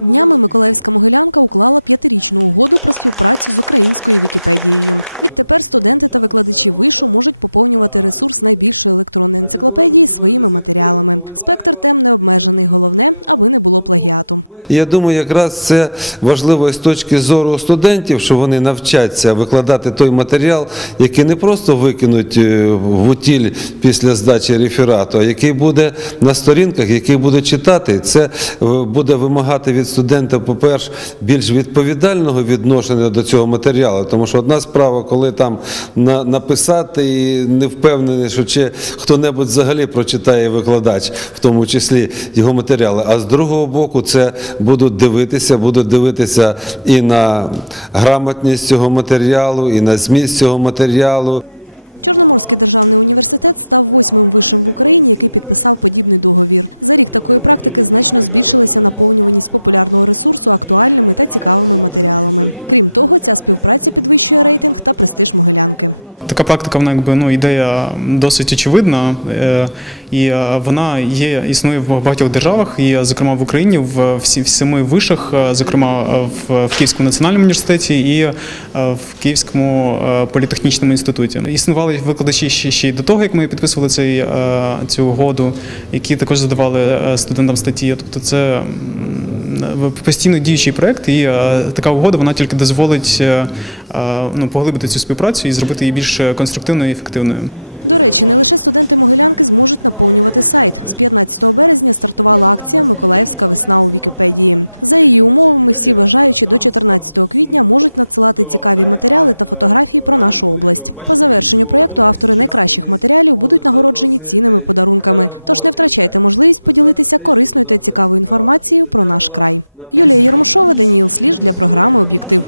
Днями Миколаївська Могилянка уклала п'ятирічну угоду про співпрацю з українською Вікіпедією. Відтепер студенти та викладачі вишу можуть поповнювати ресурс найбільшої електронної енциклопедії своїми матеріалами. Спектр тем не обмежений. Головне, аби не було плагіату. Я думаю, якраз це важливо з точки зору студентів, що вони навчаться викладати той матеріал, який не просто викинуть е, в утіль після здачі реферату, а який буде на сторінках, який буде читати. Це е, буде вимагати від студента, по-перше, більш відповідального відношення до цього матеріалу. Тому що одна справа, коли там на- написати і не впевнений, що чи хто-небудь взагалі прочитає викладач, в тому числі його матеріали. А з другого боку, це будуть дивитися, будуть дивитися і на грамотність цього матеріалу, і на зміст цього матеріалу. Чорноморський державний університет став восьмим вишим в Україні, який підписав подібний договір. За рік такої практики значно збільшилася наповнюваність популярного ресурсу актуальними та цікавими матеріалами. Крім того, ця співпраця підвищує рейтинг та престиж Могилянки. Така практика, вона якби ну ідея досить очевидна, е, і е, вона є існує в багатьох державах, і зокрема в Україні в всі в семи вишах, е, зокрема в, в Київському національному університеті і в Київському політехнічному інституті. Існували викладачі ще, ще й до того, як ми підписували цей цю угоду, які також задавали студентам статті. Тобто, це постійно діючий проект, і е, така угода вона тільки дозволить е, е, ну, поглибити цю співпрацю і зробити її більш конструктивною і ефективною. До речі, не лише студенти Могилянки зможуть наповнювати сайт. З 15 березня стартувала акція Миколаївська весна у Вікіпедії. За її умовами, всі бажаючі до 14 квітня можуть надсилати цікаві матеріали та фотографії про нашу область. По завершенню проєкту автори найкращих матеріалів будуть нагороджені цінними подарунками. Тож не втрачайте можливість поділитися корисною та цікавою інформацією про наш край. Юлія Єрмушова, Даніїл Сліж для програми Об'єктив.